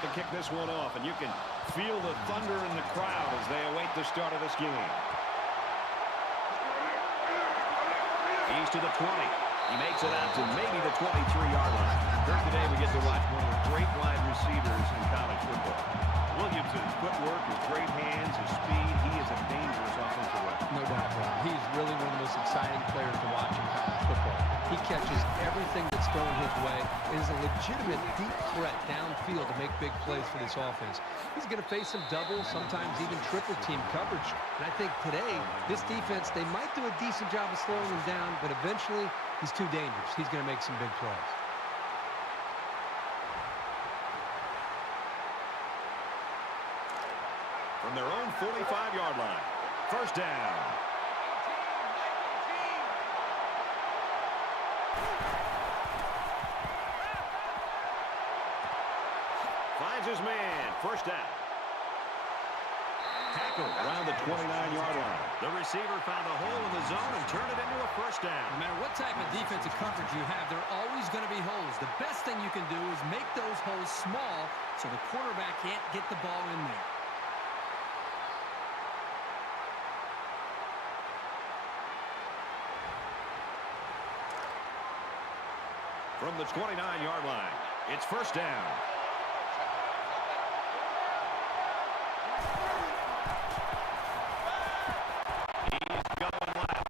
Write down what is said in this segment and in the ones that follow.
to kick this one off, and you can feel the thunder in the crowd as they await the start of this game. He's to the 20. He makes it out to maybe the 23-yard line. Here today we get to watch one of the great wide receivers in college football. Williamson's footwork, his great hands, his speed. He is a dangerous offensive weapon. No doubt, Rob. He's really one of the most exciting players to watch in college football. He catches everything that's thrown his way and is a legitimate deep threat downfield to make big plays for this offense. He's going to face some double, sometimes even triple team coverage. And I think today, this defense, they might do a decent job of slowing him down, but eventually he's too dangerous. He's going to make some big plays. From their own 45-yard line, first down. Finds his man, first down. Tackle around the 29-yard line. The receiver found a hole in the zone and turned it into a first down. No matter what type of defensive coverage you have, there are always going to be holes. The best thing you can do is make those holes small so the quarterback can't get the ball in there. From the 29-yard line, it's first down. He's going left.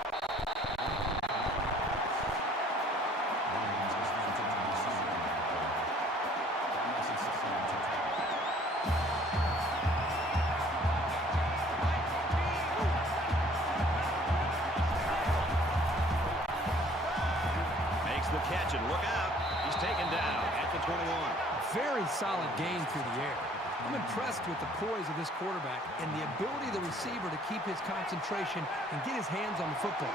Makes the catch and look out. Taken down at the 21. Very solid game through the air. I'm impressed with the poise of this quarterback and the ability of the receiver to keep his concentration and get his hands on the football.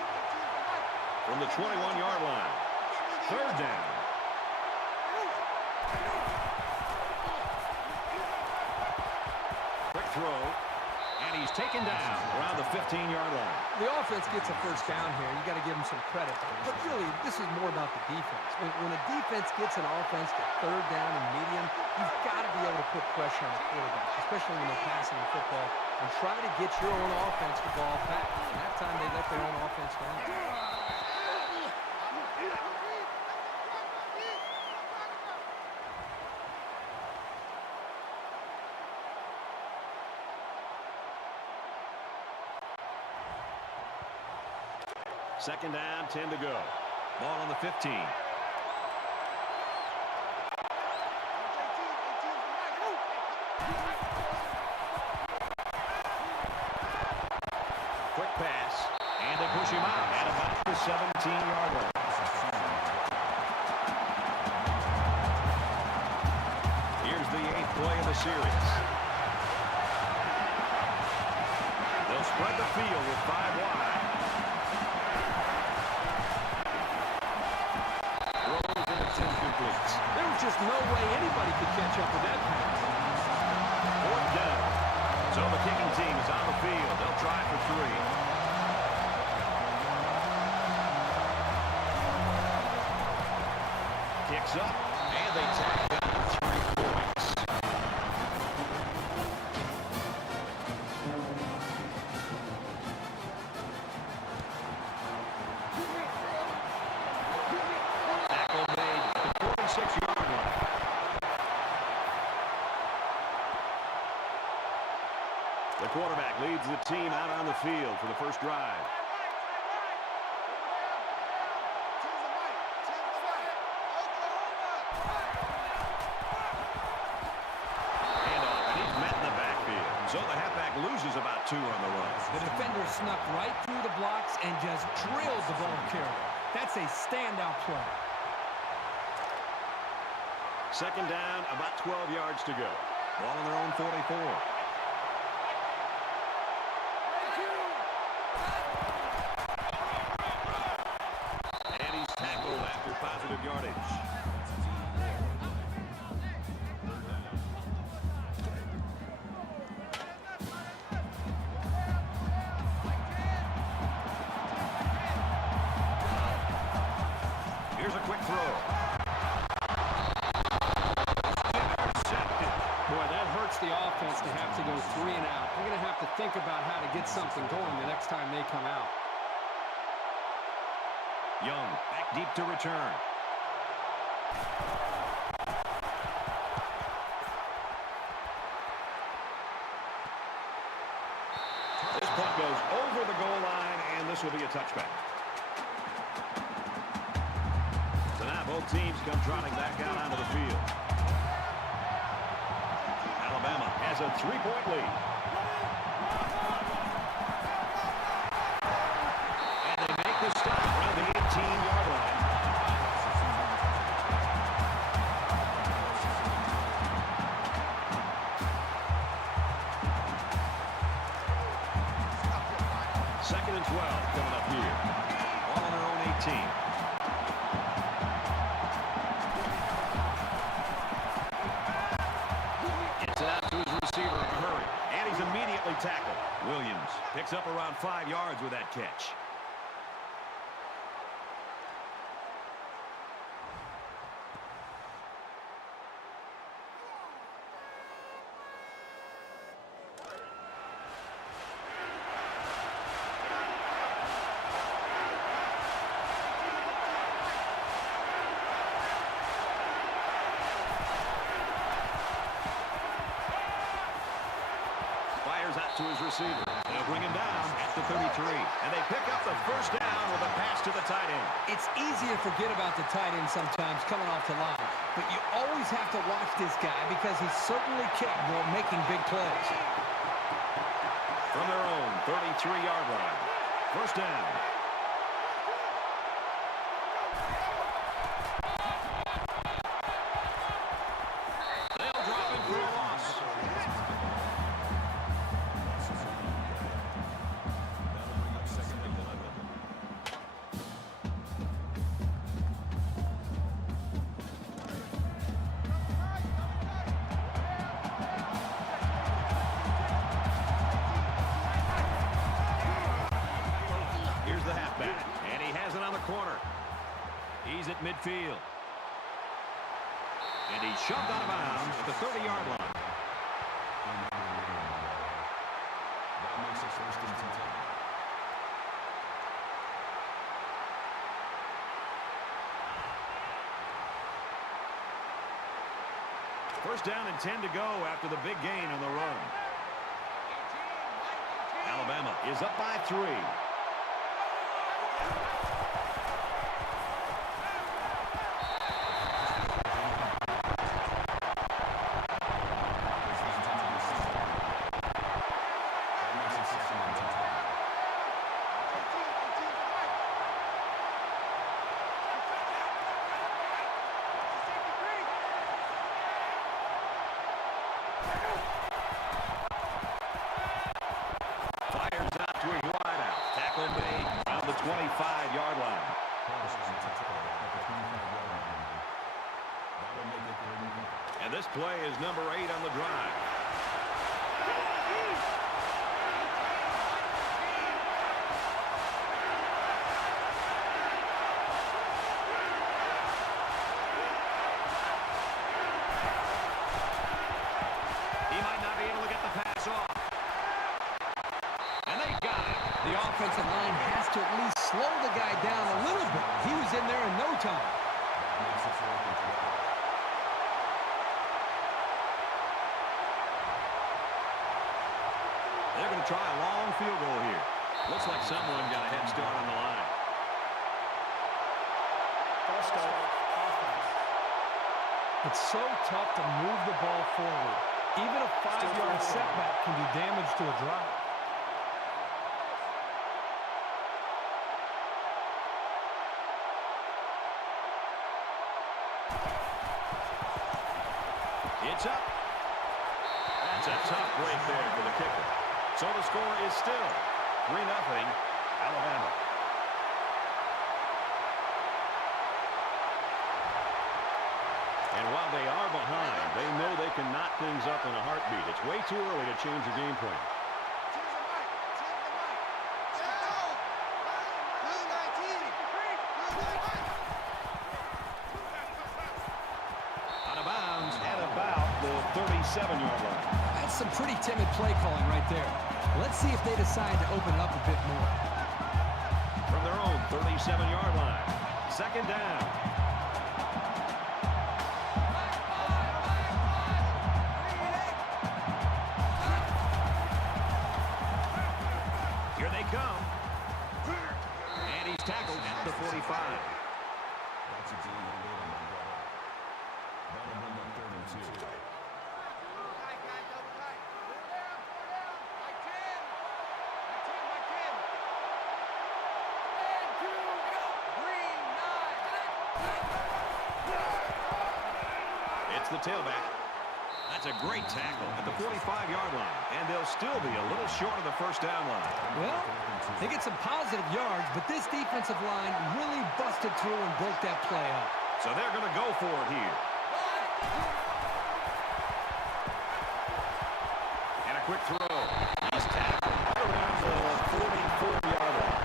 From the 21-yard line, third down. Quick throw, and he's taken down around the 15-yard line. The offense gets a first down here. You got to give them some credit. But really, this is more about the defense. When a defense gets an offense to third down and medium, you've got to be able to put pressure on the quarterback, especially when they're passing the football, and try to get your own offense the ball back. And that time, they let their own offense down. Second down, 10 to go. Ball on the 15. Quick pass, and they push him out at about the 17-yard line. Here's the 8th play of the series. They'll spread the field with 5 wide. There was just no way anybody could catch up with that pass. Fourth down. So the kicking team is on the field. They'll try for 3. Kicks up, and they tack down 3 points. Tackle made at the 46-yard line. The quarterback leads the team out on the field for the first drive. So the halfback loses about 2 on the run. The defender snuck right through the blocks and just drilled the ball carrier. That's a standout play. Second down, about 12 yards to go. Ball on their own 44. And he's tackled after positive yardage. 3 and out. They're going to have to think about how to get something going the next time they come out. Young back deep to return. This punt goes over the goal line, and this will be a touchback. So now both teams come trotting back out onto the field. Alabama has a 3-point lead. And they make the stop around the 18-yard line. Second and 12 coming up here. All on their own 18. Gets it out to his receiver in a hurry. And he's immediately tackled. Williams picks up around 5 yards with that catch. Out to his receiver. They'll bring him down at the 33. And they pick up the first down with a pass to the tight end. It's easy to forget about the tight end sometimes coming off the line. But you always have to watch this guy because he's certainly capable of making big plays. From their own 33-yard line. First down. They'll drop it for a loss. And he has it on the corner. He's at midfield. And he's shoved out of bounds at the 30-yard line. That makes it first and 10. First down and 10 to go after the big gain on the run. Alabama is up by 3. Around the 25-yard line. And this play is number 8 on the drive. He might not be able to get the pass off. And they got it. The offensive line has to at least slow the guy down a little bit. He was in there in no time. They're going to try a long field goal here. Looks like someone got a head start on the line. It's so tough to move the ball forward. Even a 5-yard setback can do damage to a drive. It's up. That's a tough break there for the kicker. So the score is still 3-0 Alabama. And while they are behind, they know they can knot things up in a heartbeat. It's way too early to change the game plan. Out of bounds at about the 37-yard line. That's some pretty timid play calling right there. Let's see if they decide to open up a bit more. From their own 37-yard line. Second down. Here they come. And he's tackled at the 45. It's the tailback. That's a great tackle at the 45-yard line. And they'll still be a little short of the first down line. Well, they get some positive yards, but this defensive line really busted through and broke that play up. So they're going to go for it here. And a quick throw. He's tackled right around the 44-yard line.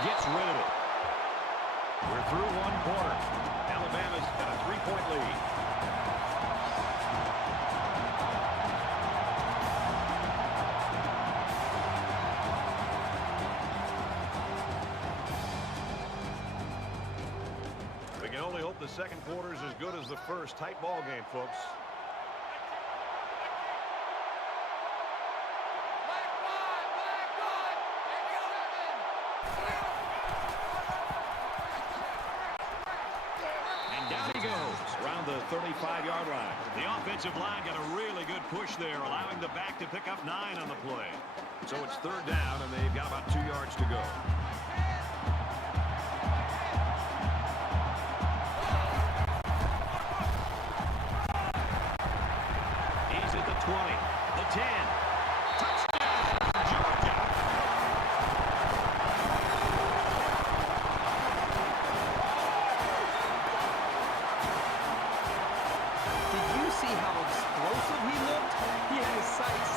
Gets rid of it. We're through one quarter. Alabama's got a 3-point lead. We can only hope the second quarter is as good as the first. Tight ball game, folks. Around the 35-yard line. The offensive line got a really good push there, allowing the back to pick up 9 on the play. So it's third down, and they've got about 2 yards to go. He's at the 20, the 10. Touchdown, Georgia!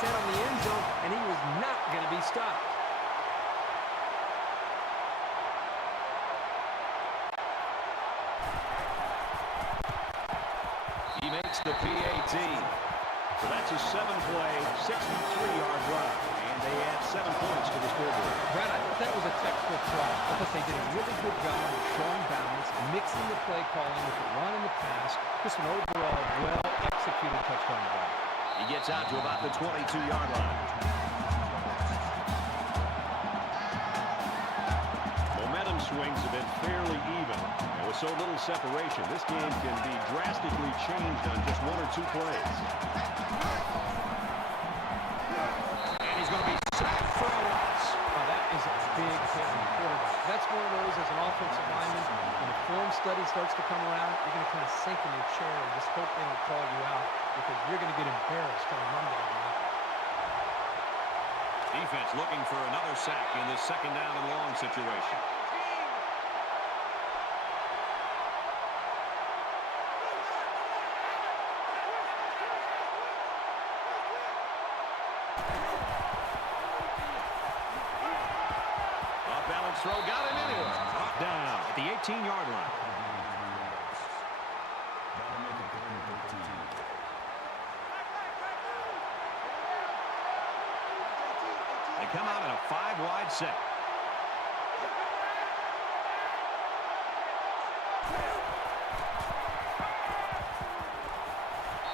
Set on the end zone, and he was not going to be stopped. He makes the PAT. So that's a 7-play, 63-yard drive, and they add 7 points to the scoreboard. Brad, I thought that was a textbook drive. I thought they did a really good job of showing balance, mixing the play calling with the run and the pass. Just an overall well-executed touchdown drive. He gets out to about the 22-yard line. Momentum swings have been fairly even. And with so little separation, this game can be drastically changed on just 1 or 2 plays. And he's going to be sacked for a loss. Oh, that is a big hit on the quarterback. That's one of those as an offensive lineman. When the film study starts to come around, you're going to kind of sink in your chair and just hope they don't call you out, because you're going to get embarrassed on Monday night. Defense looking for another sack in this second down and long situation. Off-balance throw, got him anyway. Brought down at the 18-yard line. They come out in a 5-wide set.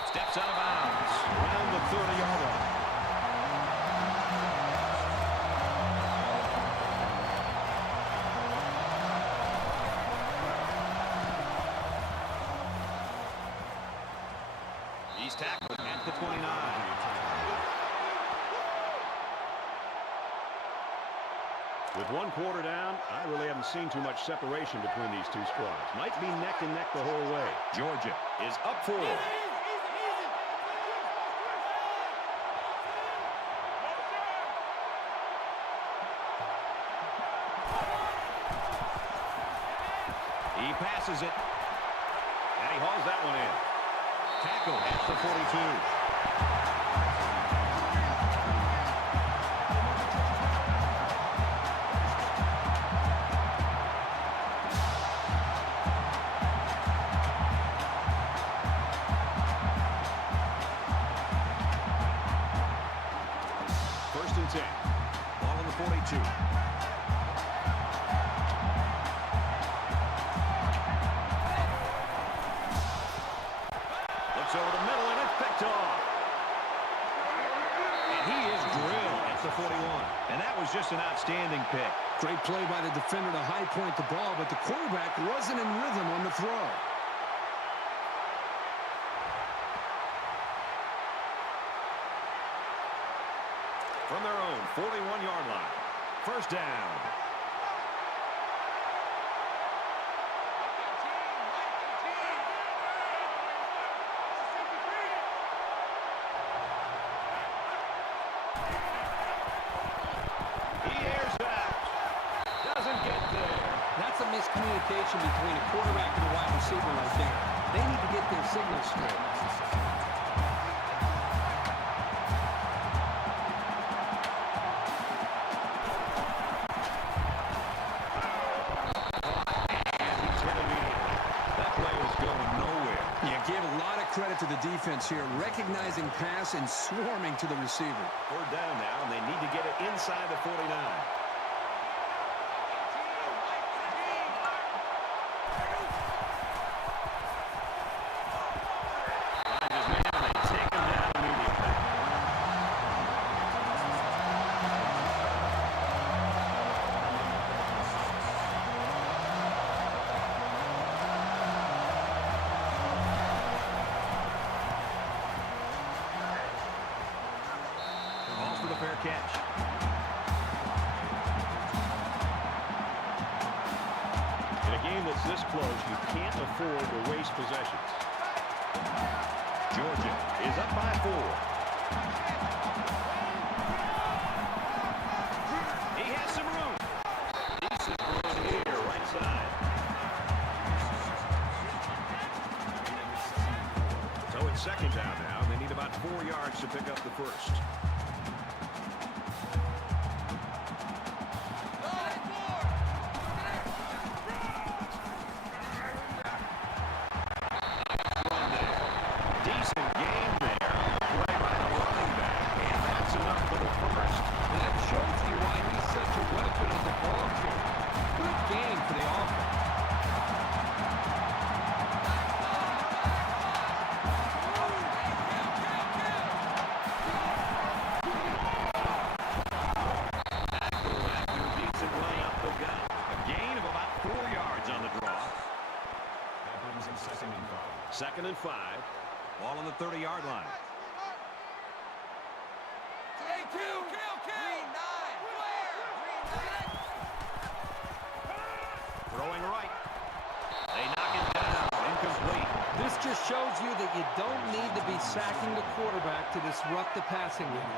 Steps out of bounds around the 30-yard line. He's tackled at the 29. With 1 quarter down, I really haven't seen too much separation between these two squads. Might be neck and neck the whole way. Georgia is up for it. He passes it, and he hauls that one in. Tackle at the 42. First and 10. Ball on the 42. Looks over the middle, and it's picked off. And he is drilled at the 41. And that was just an outstanding pick. Great play by the defender to high point the ball, but the quarterback wasn't in rhythm on the throw. From their own 41-yard line. First down. He airs it out. Doesn't get there. That's a miscommunication between a quarterback and a wide receiver right there. They need to get their signals straight. Credit to the defense here, recognizing pass and swarming to the receiver. Third down now, and they need to get it inside the 49. Finds his man, and they take him down immediately. For the fair catch. In a game that's this close, you can't afford to waste possessions. Georgia is up by 4. He has some room. Decent run here, right side. So it's second down now. They need about 4 yards to pick up the first. Second and 5. Ball on the 30-yard line. Throwing right. They knock it down. Incomplete. This just shows you that you don't need to be sacking the quarterback to disrupt the passing game.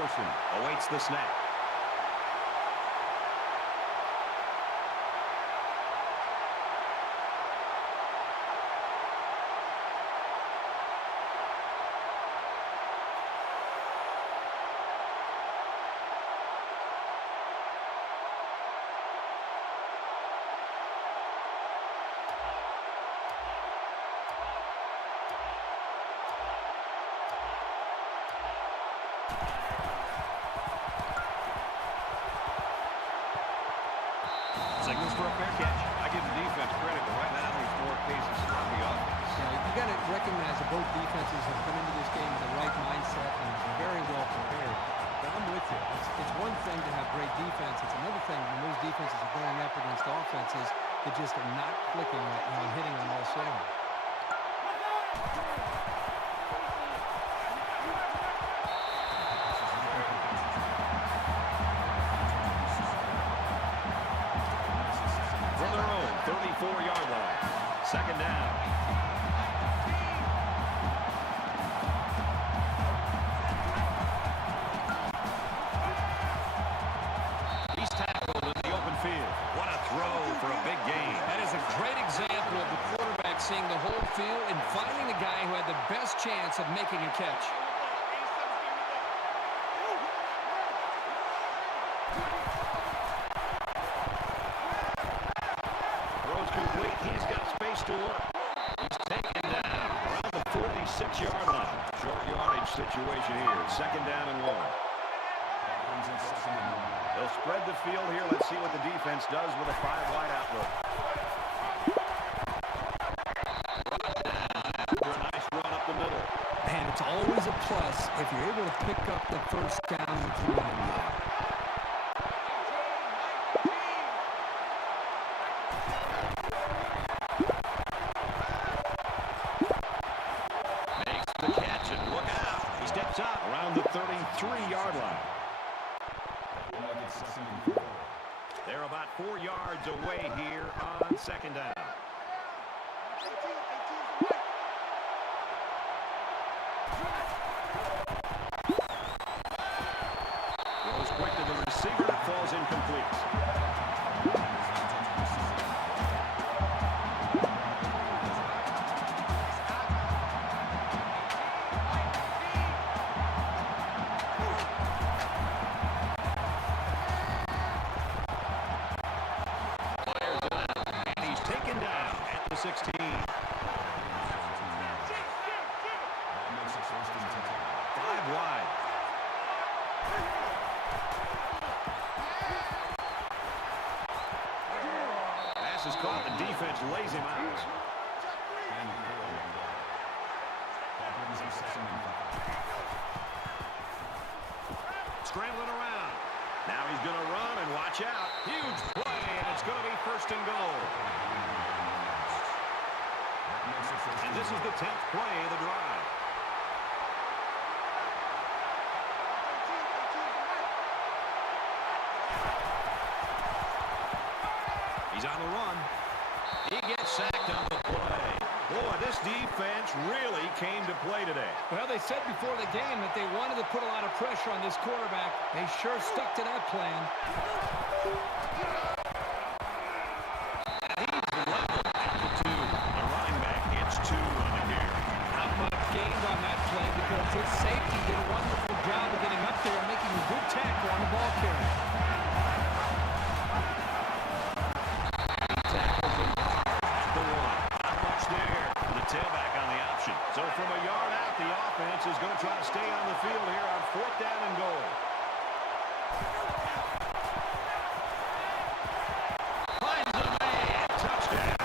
Orson awaits the snap. Signals for a fair catch. I give the defense credit, but right now there's more cases on the offense. Yeah, you got to recognize that both defenses have come into this game with the right mindset and very well prepared. But I'm with you. It's one thing to have great defense. It's another thing when those defenses are going up against offenses that just are not clicking right now and hitting on all cylinders. best chance of making a catch. Throws complete. He's got space to work. He's taken down around the 46-yard line. Short yardage situation here. Second down and 1. They'll spread the field here. Let's see what the defense does with a 5-wide outlook. After a nice run up the middle. And it's always a plus if you're able to pick up the first down with the running game. Makes the catch and look out. He steps out around the 33-yard line. They're about 4 yards away here on second down. Goes quick to the receiver. That falls incomplete. Fires it out, and he's taken down at the 16. 5 wide. Pass is caught. The defense lays him out. Scrambling around. Now he's going to run and watch out. Huge play, and it's going to be first and goal. And this is the 10th play of the drive. He's on the run. He gets sacked on the play. Boy, this defense really came to play today. Well, they said before the game that they wanted to put a lot of pressure on this quarterback. They sure stuck to that plan. And he's level at the 2. The running back gets 2 on the carry. Not much gained on that play because his safety did a wonderful job of getting up there and making a good tackle on the ball carrier. Tackles him at the 1. Not much there. The tailback on the option. So from a yard out, the offense is going to try to stay on the field here on 4th down and goal. Finds a man. Touchdown.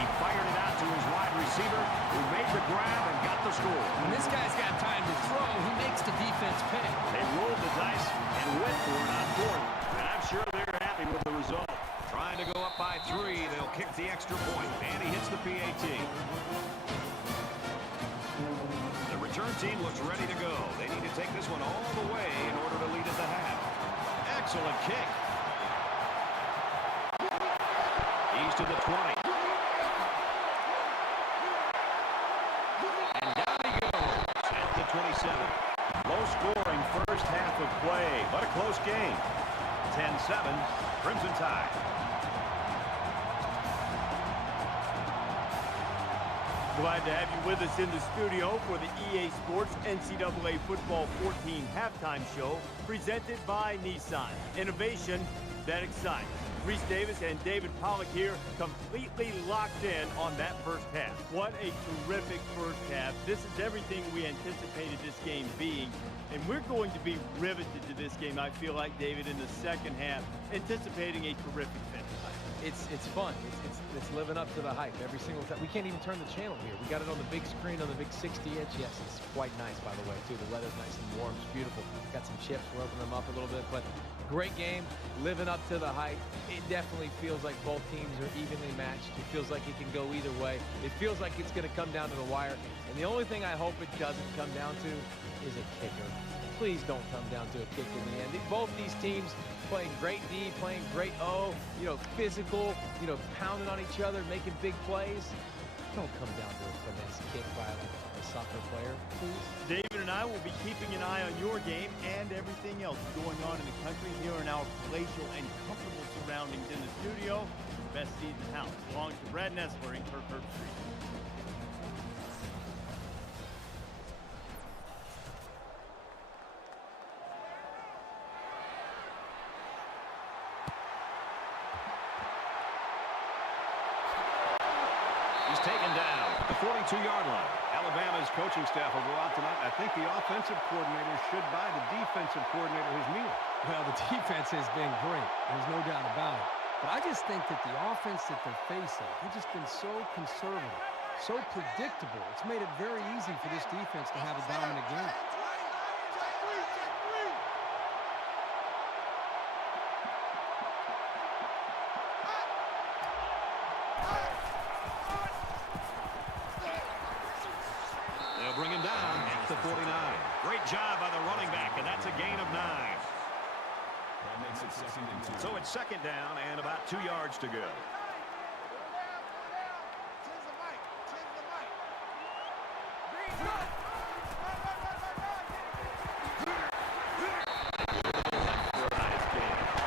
He fired it out to his wide receiver, who made the grab and got the score. When this guy's got time to throw, he makes the defense pay. They rolled the dice and went for it on 4th. And I'm sure they're happy with the result. Trying to go up by 3, they'll kick the extra point. And he hits the PAT. The return team looks ready to go. They need to take this one all the way in order to lead at the half. Excellent kick. He's to the 20. And down he goes at the 27. Low-scoring first half of play, but a close game. 10-7, Crimson Tide. Glad to have you with us in the studio for the EA Sports NCAA Football 14 halftime show presented by Nissan. Innovation that excites. Reese Davis and David Pollack here completely locked in on that first half. What a terrific first half. This is everything we anticipated this game being. And we're going to be riveted to this game, I feel like, David, in the second half, anticipating a terrific finish. It's fun. It's living up to the hype every single time. We can't even turn the channel here. We got it on the big screen on the big 60-inch. Yes, it's quite nice, by the way, too. The weather's nice and warm. It's beautiful. Got some chips. We're opening them up a little bit. But great game, living up to the hype. It definitely feels like both teams are evenly matched. It feels like it can go either way. It feels like it's going to come down to the wire. And the only thing I hope it doesn't come down to is a kicker. Please don't come down to a kick in the end. Both these teams playing great D, playing great O, physical, pounding on each other, making big plays. Don't come down to a finesse kick by a soccer player, please. David and I will be keeping an eye on your game and everything else going on in the country here in our palatial and comfortable surroundings in the studio. Best seat in the house belongs to Brad Nessler in Kirkherb Street. He's taken down at the 42-yard line. Alabama's coaching staff will go out tonight. I think the offensive coordinator should buy the defensive coordinator his meal. Well, the defense has been great. There's no doubt about it. But I just think that the offense that they're facing, they've just been so conservative, so predictable. It's made it very easy for this defense to have a dominant game. They'll bring him down at the 49. Great job by the running back, and that's a gain of 9. That makes it 2nd and 2. So it's 2nd down and about 2 yards to go.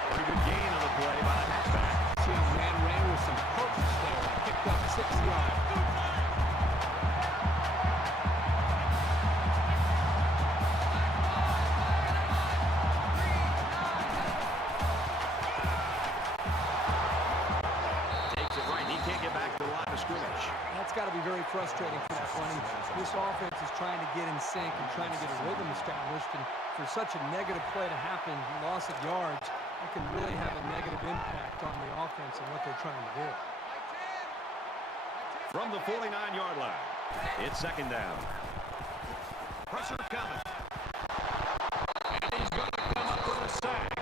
Pretty good gain on the play by the halfback. Team man ran with some purpose there. Picked up 6 yards. That's got to be very frustrating for that running back. This offense is trying to get in sync and trying to get a rhythm established, and for such a negative play to happen, loss of yards, that can really have a negative impact on the offense and what they're trying to do. From the 49-yard line, it's 2nd down. Pressure coming. And he's going to come up with a sack.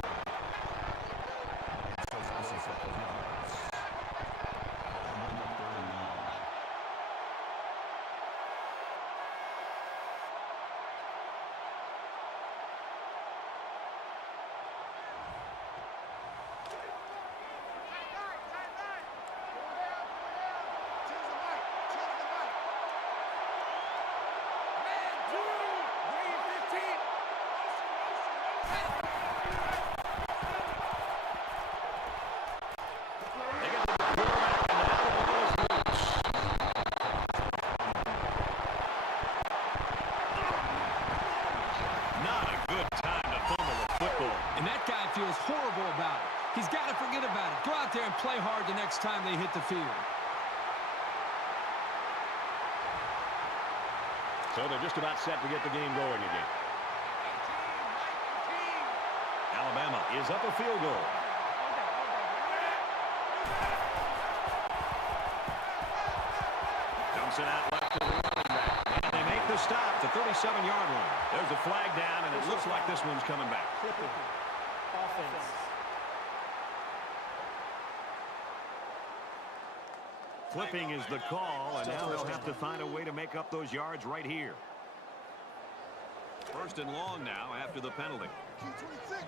Feels horrible about it. He's got to forget about it. Go out there and play hard the next time they hit the field. So they're just about set to get the game going again. Alabama is up a field goal. Dumps it out left to the running back. And they make the stop at the 37-yard line. There's a flag down, and it looks like this one's coming back. Offense. Flipping is the call, and now they'll have to find a way to make up those yards right here. 1st and long now after the penalty. Q26.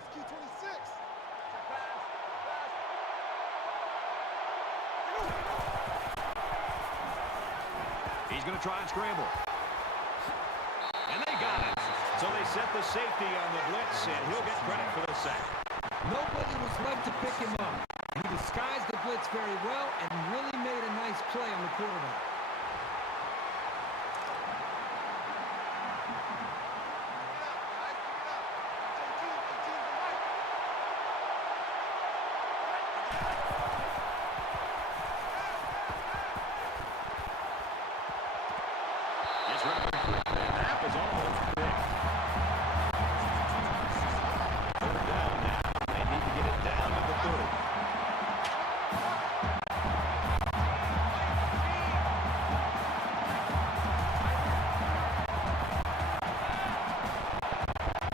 He's going to try and scramble. And they got it. So they set the safety on the blitz, and he'll get credit for the sack. Nobody was left to pick him up. He disguised the blitz very well and really made a nice play on the quarterback. Gets rid of it quickly, and that was almost picked. 3rd down now. They need to get it down to the 30.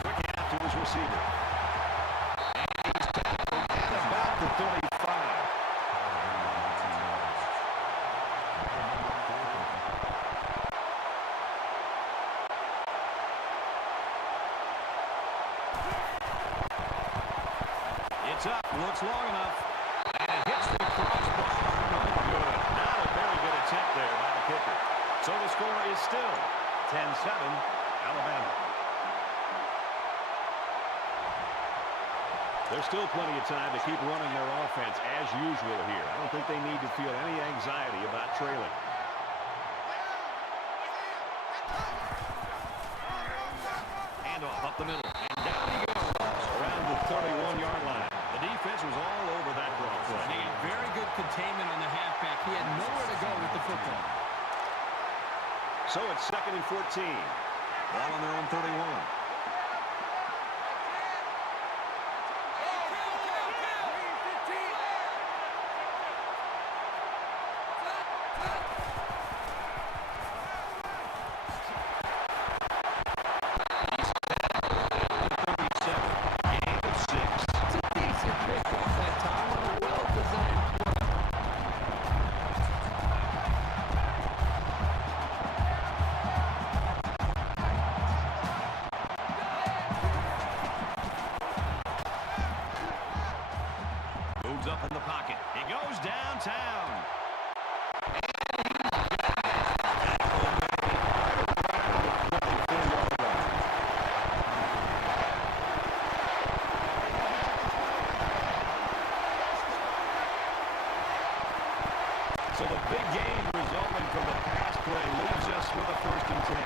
Quick out to his receiver. And he's tackled at about the 35. It's up, looks long enough, and it hits the crossbar. No good. Not a very good attempt there by the kicker. So the score is still 10-7, Alabama. There's still plenty of time to keep running their offense as usual here. I don't think they need to feel any anxiety about trailing. Handoff up the middle, and down he goes around the 31-yard line. The defense was all over that draw play. They had very good containment on the halfback. He had nowhere to go with the football. So it's 2nd and 14. Ball on their own 31. Up in the pocket. He goes downtown. So the big game resulting from the pass play leaves us with a 1st and 10.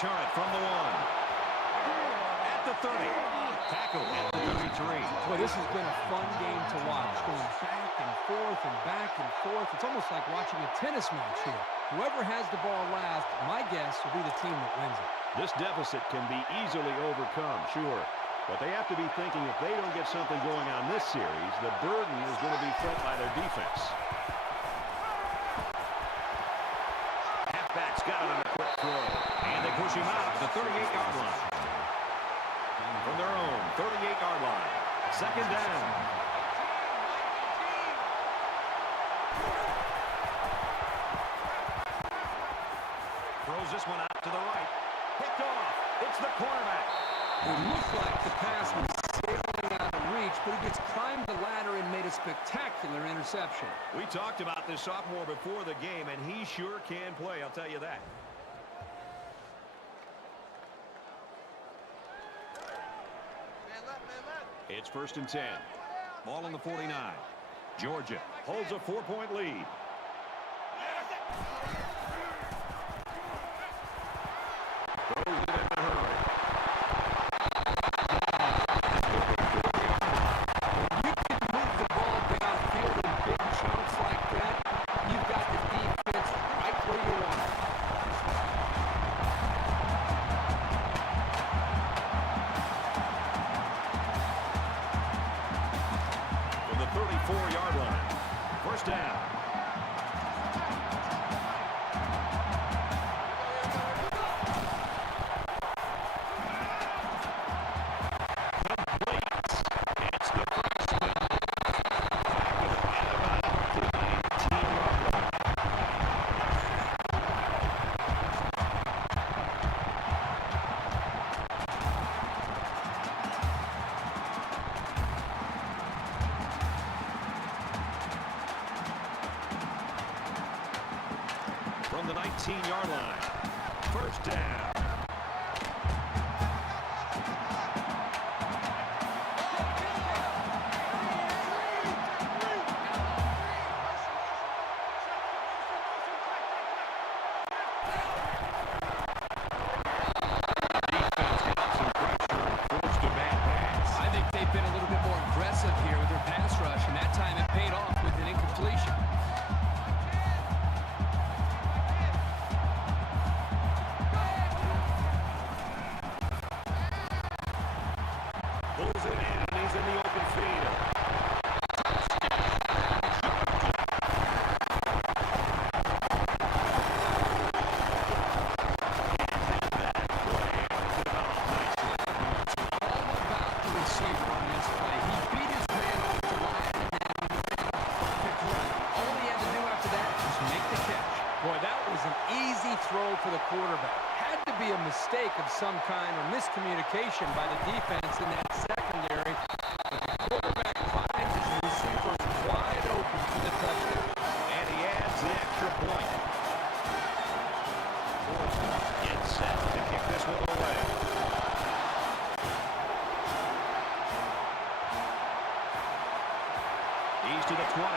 Return it from the 1. At the 30. Tackle at the 33. Boy, this has been a fun game to watch. Going back and forth and back and forth. It's almost like watching a tennis match here. Whoever has the ball last, my guess will be the team that wins it. This deficit can be easily overcome, sure. But they have to be thinking if they don't get something going on this series, the burden is going to be felt by their defense. Halfback's got it on a quick throw. And they push him out to the 38-yard line. From their own 38-yard line. 2nd down. Throws this one out to the right. Picked off. It's the cornerback. It looked like the pass was sailing out of reach, but he just climbed the ladder and made a spectacular interception. We talked about this sophomore before the game, and he sure can play, I'll tell you that. It's 1st and 10. Ball on the 49. Georgia holds a 4-point lead. Throws it in a hurry. You can move the ball downfield in big chunks like that. You've got the defense right where you want it. From the 34-yard line. 1st down. From the 19-yard line. 1st down. Defense got some pressure and forced a bad pass. I think they hold for the quarterback. Had to be a mistake of some kind or miscommunication by the defense in that secondary. But the quarterback finds his receivers wide open for the touchdown. And he adds the extra point. Gets set to kick this one away. He's to the 20.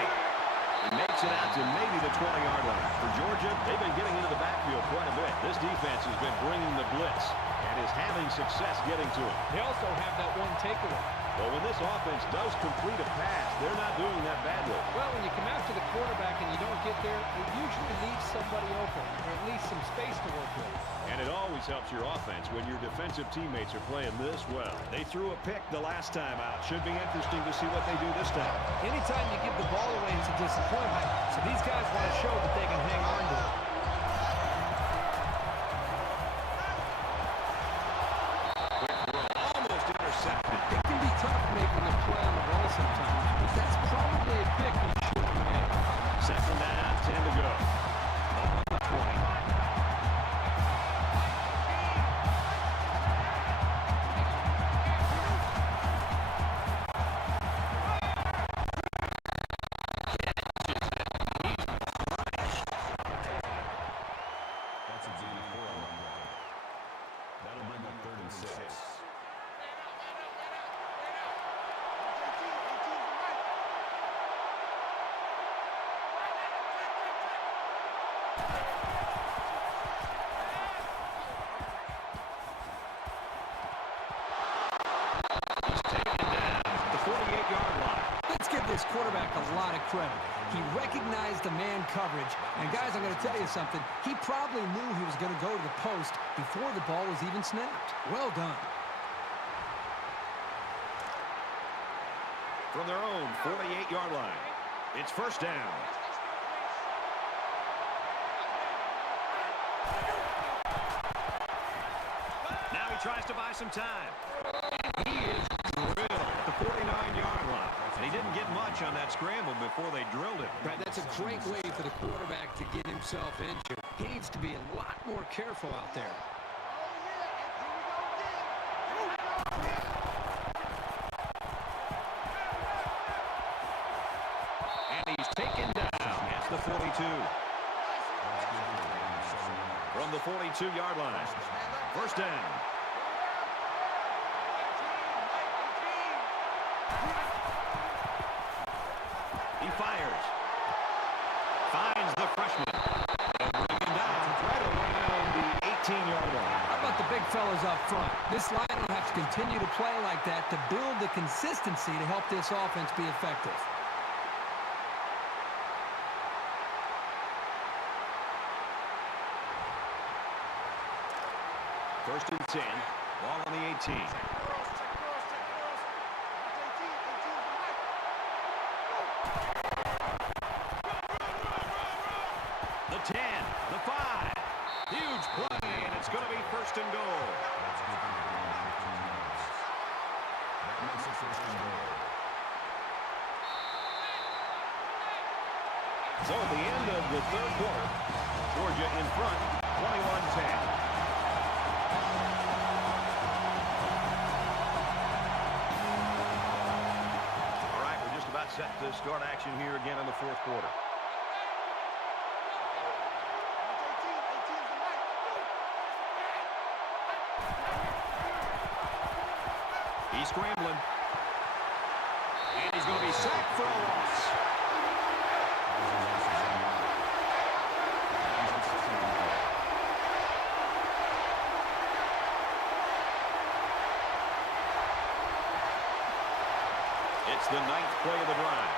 He makes it out to maybe the 20-yard line. For Georgia, they've been getting into the backfield quite a bit. This defense has been bringing the blitz and is having success getting to it. They also have that one takeaway. But when this offense does complete a pass, they're not doing that badly. Well, when you come after the quarterback and you don't get there, it usually leaves somebody open, or at least some space to work with. And it always helps your offense when your defensive teammates are playing this well. They threw a pick the last time out. Should be interesting to see what they do this time. Anytime you give the ball away, it's a disappointment. So these guys want to show that they can hang on to it. Almost intercepted. It can be tough making a play on the ball sometimes, but that's probably a pick you shouldn't make. Second down, 10 to go. Ball on the 20. That's a gain of 4 on that drive. That'll bring up 3rd and 6. He's taken down at the 48-yard line. Let's give this quarterback a lot of credit. He recognized the man coverage. And, guys, I'm going to tell you something. He probably knew he was going to go to the post before the ball was even snapped. Well done. From their own 48-yard line, it's first down. Now he tries to buy some time. And he is drilled at the 49-yard line. And he didn't get much on that scramble before they drilled it. Right, that's a great way for the quarterback to get himself injured. He needs to be a lot more careful out there. And he's taken down at the 42. From the 42-yard line, first down. He fires. Finds the freshman. And bring him down right around the 18-yard line. How about the big fellas up front? This line will have to continue to play like that to build the consistency to help this offense be effective. First and 10. Ball on the 18. The 10, the 5. Huge play, and it's going to be first and goal. That makes it 1st and goal. So at the end of the third quarter, Georgia in front, 21-10. All right, we're just about set to start action here again in the fourth quarter. He's scrambling. And he's going to be sacked for a loss. It's the 9th play of the drive.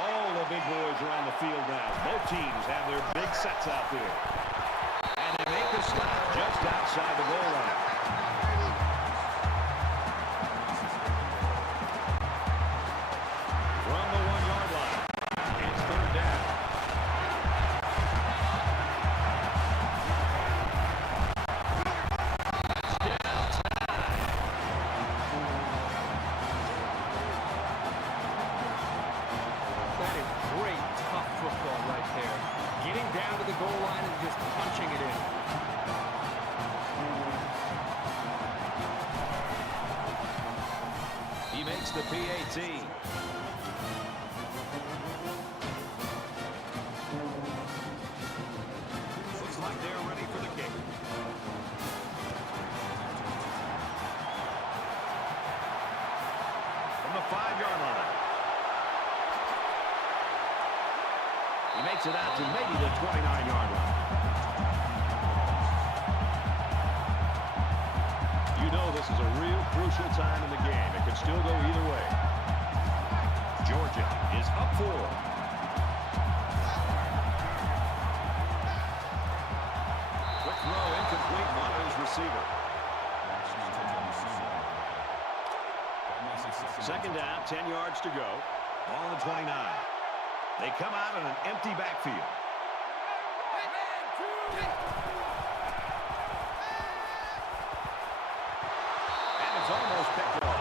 All the big boys are on the field now. Both teams have their big sets out there. And they make the stop just outside the goal line. From the 1-yard line, it's third down. down to the goal line and just punching it in. He makes the PAT. Looks like they're ready for the kick. From the 5-yard line. He makes it out to maybe the 29-yard line. You know this is a real crucial time in the game. It can still go either way. Georgia is up 4. Quick throw, incomplete, one of his receiver. Second down, 10 yards to go. Ball on the 29. They come out in an empty backfield. And it's almost picked off.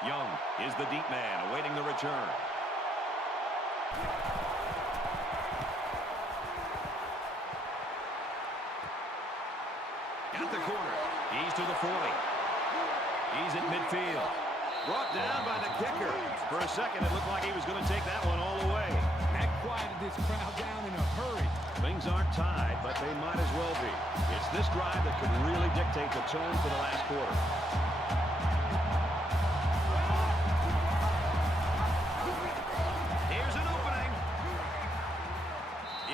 Young is the deep man awaiting the return. At the corner. He's to the 40. He's at midfield. Brought down by the kicker. For a second, it looked like he was going to take that one all the way. That quieted this crowd down in a hurry. Things aren't tied, but they might as well be. It's this drive that could really dictate the tone for the last quarter.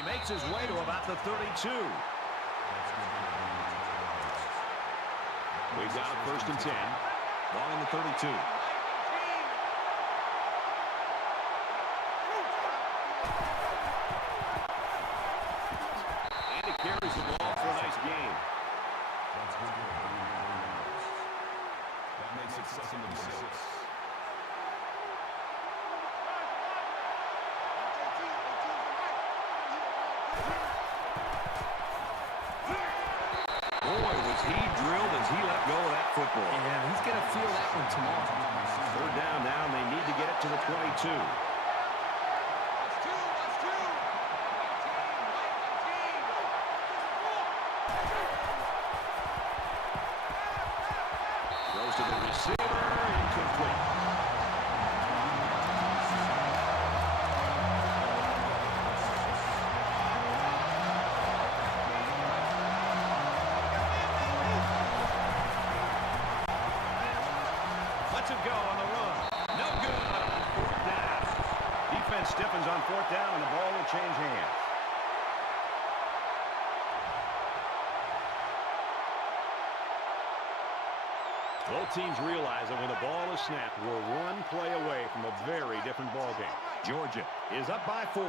Makes his way to about the 32. We've got a 1st and 10. Ball in the 32. And he carries the ball for a nice gain. That's good. That makes it 2nd and 6. Football. Yeah, he's going to feel that one tomorrow. 3rd down now, and they need to get it to the 22. Throws to the receiver, incomplete. Go on the run. No good on 4th down. Defense stiffens on 4th down, and the ball will change hands. Both teams realize that when the ball is snapped, we're one play away from a very different ball game. Georgia is up by 4.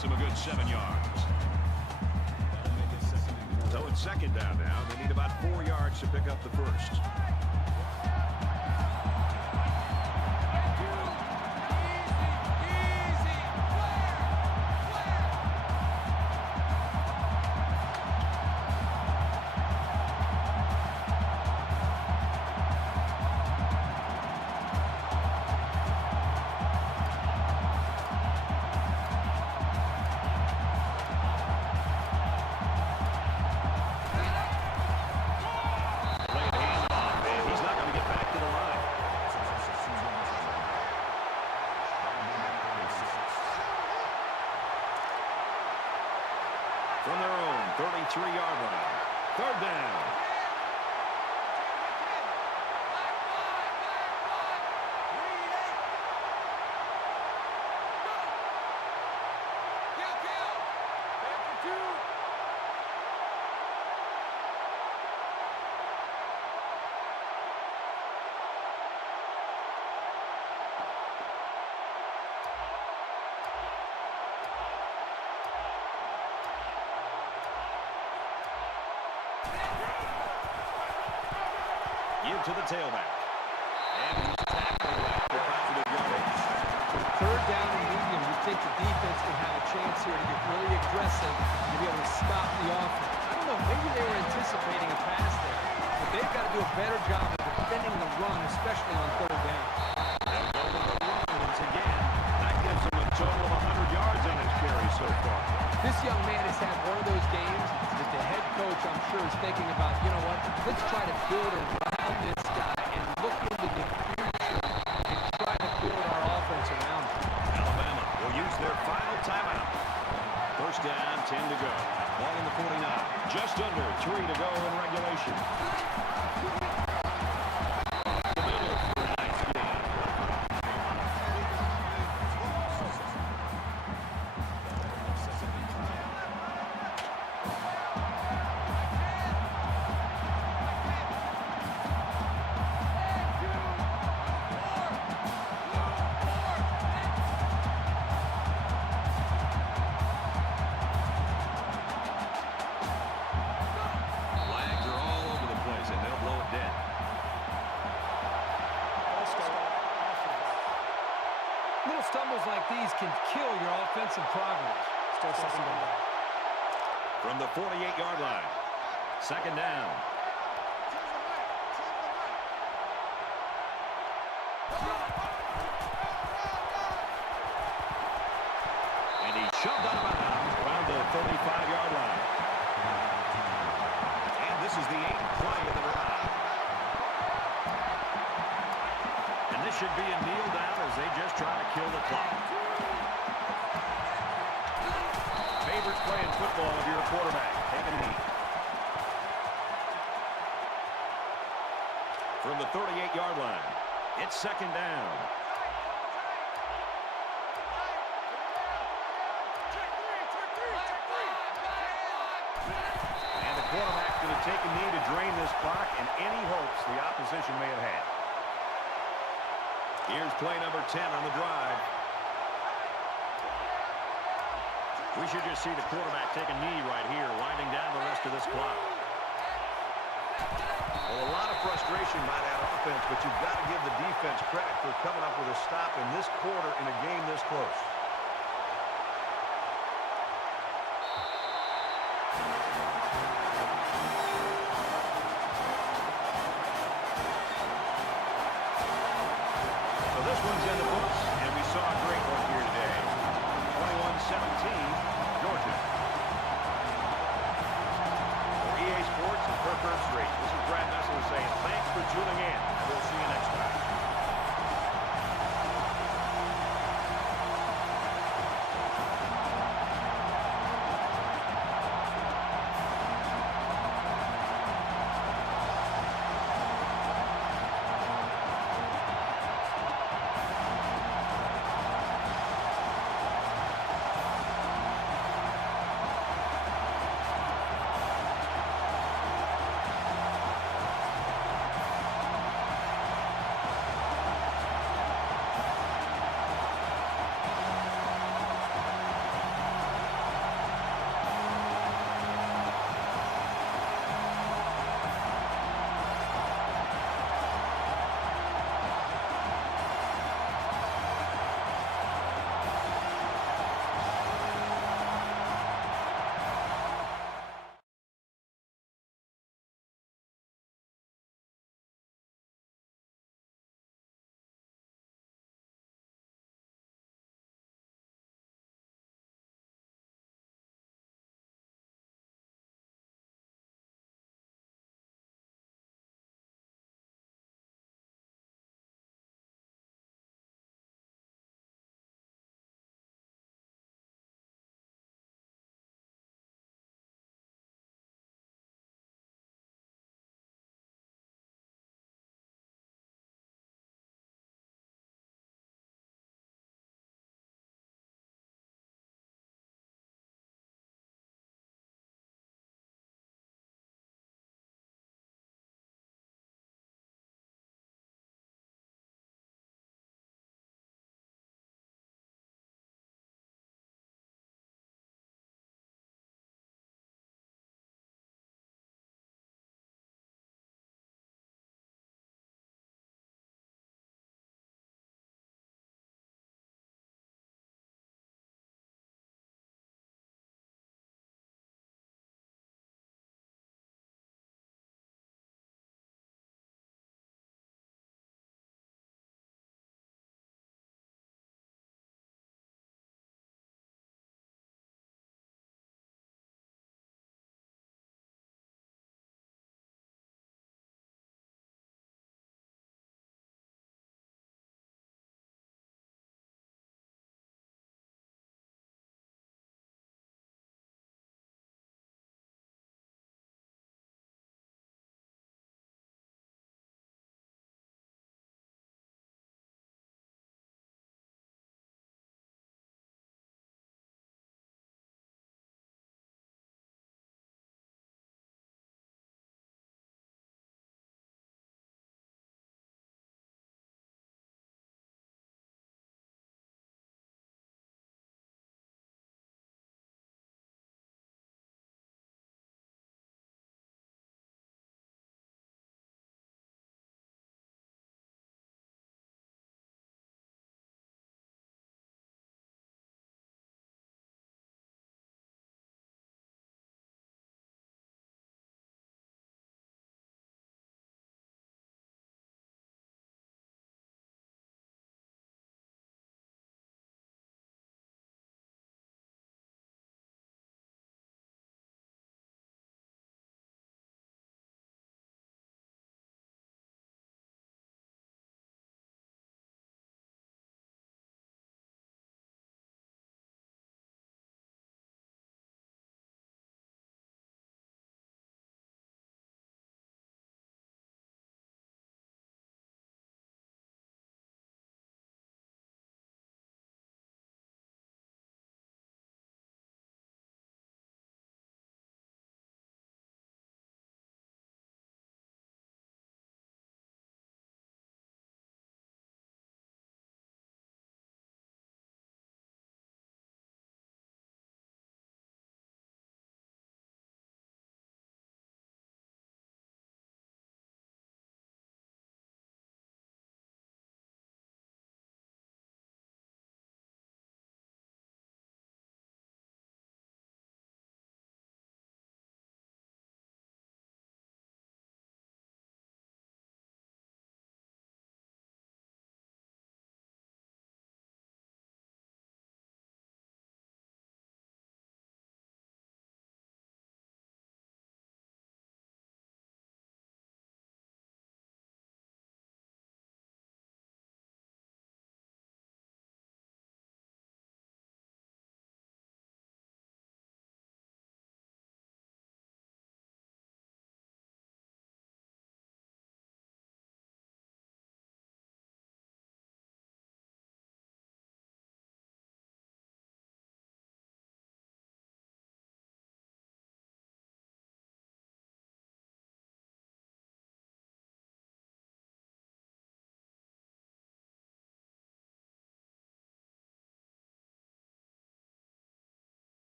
Him a good 7 yards. So it's 2nd down now. They need about 4 yards to pick up the 1st. From their own 33-yard line. 3rd down. Give to the tailback. And he's tackled after positive yardage. Third down and medium, you think the defense can have a chance here to get really aggressive and be able to stop the offense. I don't know, maybe they were anticipating a pass there, but they've got to do a better job of defending the run, especially on third down. They'll go with the run once again. That gives them a total of 100 yards on his carry so far. This young man has had one of those games that the head coach, I'm sure, is thinking about, you know what, let's try to build around this guy and look into the future and try to build our offense around him. Alabama will use their final timeout. First down, 10 to go. Ball in the 49. Just under 3 to go in regulation. The middle for a nice game. Flags are all over the place, and they'll blow it dead. Little stumbles like these can kill your offensive progress. Still second down. From the 48-yard line. Second down. And he shoved out of bounds around the 35-yard line. And this is the 8th play of the drive. And this should be a kneel down as they just try to kill the clock. Favorite play in football if you're a quarterback. Take a knee. From the 38-yard line, it's second down. And the quarterback's going to take a knee to drain this clock and any hopes the opposition may have had. Here's play number 10 on the drive. We should just see the quarterback take a knee right here, winding down the rest of this clock. Well, a lot of frustration by that offense, but you've got to give the defense credit for coming up with a stop in this quarter in a game this close. So this one's in the books, and we saw a great one here today. 21-17, Georgia. For EA Sports and Kirk Herbstreit, this is Brad Nessel saying thanks for tuning in.